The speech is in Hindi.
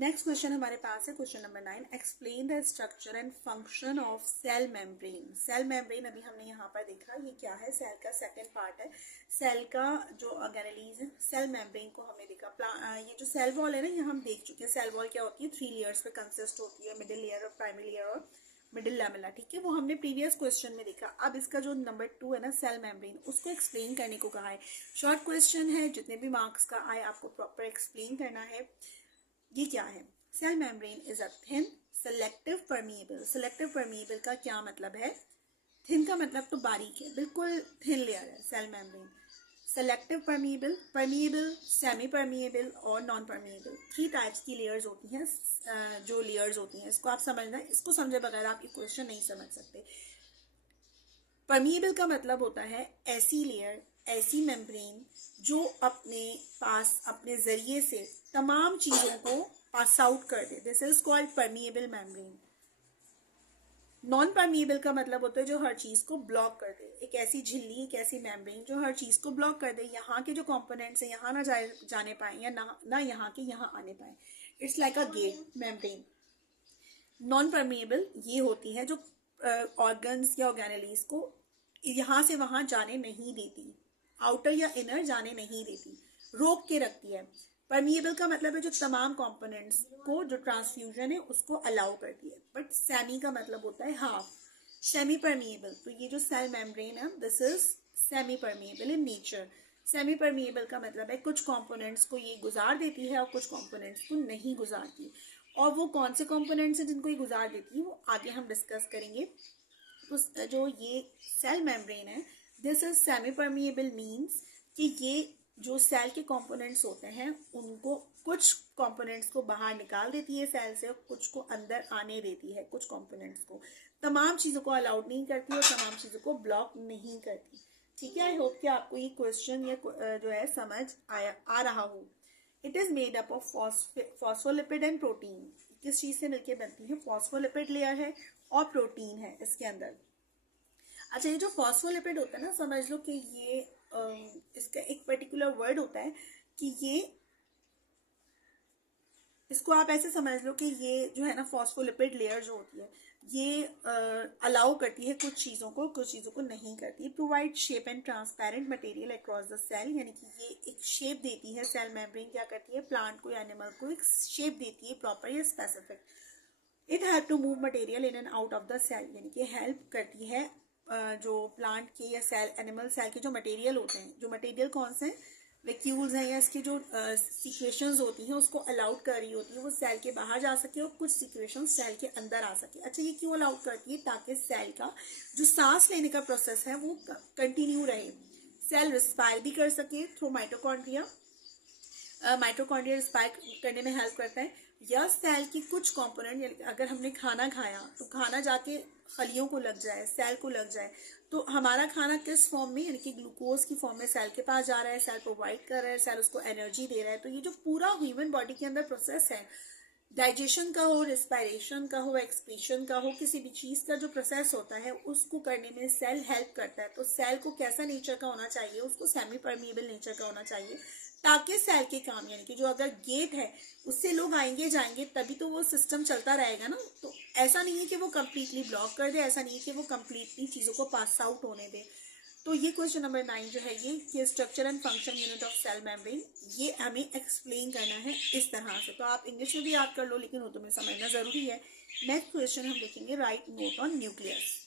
नेक्स्ट क्वेश्चन हमारे पास है question number 9। Explain the structure and function of cell membrane. Cell membrane अभी हमने यहाँ पर देखा, ये क्या है, सेल का सेकंड पार्ट है। सेल का जो ऑर्गेनेलीज है, सेल मेम्ब्रेन को हमने देखा। ये जो सेल वॉल है ना, ये हम देख चुके हैं। सेल वॉल क्या होती है, 3 लेयर्स पे कंसिस्ट होती है, मिडिल लेयर और प्राइमरी लेयर और मिडिल लैमेला, ठीक है, वो हमने प्रीवियस क्वेश्चन में देखा। अब इसका जो नंबर 2 है ना, सेल मेम्ब्रेन, उसको एक्सप्लेन करने को कहा है। शॉर्ट क्वेश्चन है, जितने भी मार्क्स का आए आपको प्रॉपर एक्सप्लेन करना है। ये क्या है, cell membrane is a thin selective permeable. Selective permeable का क्या मतलब है, थिन का मतलब तो बारीक है, बिल्कुल थिन लेयर है cell membrane. Selective permeable, permeable, semi permeable और नॉन परमिएबल, 3 टाइप्स की लेयर्स होती हैं। जो लेयर्स होती हैं, इसको आप समझना, इसको समझे बगैर आप ये क्वेश्चन नहीं समझ सकते। परमिएबल का मतलब होता है ऐसी लेयर, ऐसी मेम्ब्रेन जो अपने पास, अपने जरिए से तमाम चीजों को पास आउट कर दे। This is called permeable membrane. Non permeable का मतलब होता है जो हर चीज को ब्लॉक कर दे। एक ऐसी झिल्ली, एक ऐसी मेम्ब्रेन जो हर चीज को ब्लॉक कर दे, यहाँ के जो कंपोनेंट्स हैं यहाँ ना जाने पाए या ना यहाँ के यहाँ आने पाए। It's like a gate membrane. Non permeable ये होती है जो ऑर्गन्स या ऑर्गेनेलीज को यहाँ से वहां जाने नहीं देती, आउटर या इनर जाने नहीं देती, रोक के रखती है। परमिएबल का मतलब है जो तमाम कंपोनेंट्स को, जो ट्रांसफ्यूजन है उसको अलाउ करती है। बट सेमी का मतलब होता है हाफ, सेमी परमिएबल। तो ये जो सेल मेम्ब्रेन है, this is semi permeable in nature. Semi permeable का मतलब है कुछ कंपोनेंट्स को ये गुजार देती है और कुछ कंपोनेंट्स को नहीं गुजारती। और वो कौन से कंपोनेंट्स हैं जिनको ये गुजार देती है, वो आगे हम डिस्कस करेंगे। तो जो ये सेल मेम्ब्रेन है, this is semi permeable, means कि ये जो सेल के कंपोनेंट्स होते हैं उनको, कुछ कंपोनेंट्स को बाहर निकाल देती है सेल से और कुछ को अंदर आने देती है। कुछ कंपोनेंट्स को, तमाम चीज़ों को अलाउड नहीं करती और तमाम चीज़ों को ब्लॉक नहीं करती, ठीक है। आई होप कि आपको ये क्वेश्चन या जो है समझ आ रहा हो। It is made up of phospholipid and protein. किस चीज़ से मिलकर बनती है, फॉस्फोलिपिड लेयर है और प्रोटीन है इसके अंदर। अच्छा, ये जो फॉस्फोलिपिड होता है ना, समझ लो कि ये इसका एक पर्टिकुलर वर्ड होता है कि ये, इसको आप ऐसे समझ लो कि ये जो है ना फॉस्फोलिपिड लेयर जो होती है, ये अलाउ करती है कुछ चीज़ों को, कुछ चीज़ों को नहीं करती। Provide shape and transparent material across the cell, यानी कि ये एक शेप देती है। सेल मेम्ब्रेन क्या करती है, प्लांट को या एनिमल को एक शेप देती है, प्रॉपर या specific. It help to move material in and out of the cell, यानी कि हेल्प करती है जो प्लांट के या सेल, एनिमल सेल के जो मटेरियल होते हैं, जो मटेरियल कौन से हैं, वैक्यूल्स हैं या इसकी जो सिक्वेशंस होती हैं उसको अलाउड कर रही होती है वो सेल के बाहर जा सके और कुछ सिक्वेशन सेल के अंदर आ सके। अच्छा, ये क्यों अलाउड करती है, ताकि सेल का जो सांस लेने का प्रोसेस है वो कंटिन्यू रहे। सेल रिस्पायर भी कर सके थ्रू माइटोकॉन्ड्रिया। माइटोकॉन्ड्रिया रिस्पायर करने में हेल्प करता है। या सेल की कुछ कंपोनेंट, अगर हमने खाना खाया तो खाना जाके खलियों को लग जाए, सेल को लग जाए, तो हमारा खाना किस फॉर्म में, यानी कि ग्लूकोज की फॉर्म में सेल के पास जा रहा है, सेल प्रोवाइड कर रहा है, सेल उसको एनर्जी दे रहा है। तो ये जो पूरा ह्यूमन बॉडी के अंदर प्रोसेस है, डाइजेशन का हो, रेस्पिरेशन का हो, एक्सक्रीशन का हो, किसी भी चीज़ का जो प्रोसेस होता है उसको करने में सेल हेल्प करता है। तो सेल को कैसा नेचर का होना चाहिए, उसको सेमी परमिएबल नेचर का होना चाहिए, ताकि सेल के काम, यानी कि जो अगर गेट है उससे लोग आएंगे जाएंगे तभी तो वो सिस्टम चलता रहेगा ना। तो ऐसा नहीं है कि वो कम्प्लीटली ब्लॉक कर दे, ऐसा नहीं है कि वो कम्प्लीटली चीज़ों को पास आउट होने दे। तो ये क्वेश्चन नंबर 9 जो है, ये structure and function unit of cell membrane, ये हमें एक्सप्लेन करना है इस तरह से। तो आप इंग्लिश में भी याद कर लो, लेकिन उर्दू में समझना जरूरी है। नेक्स्ट क्वेश्चन हम देखेंगे, राइट नोट ऑन न्यूक्लियस।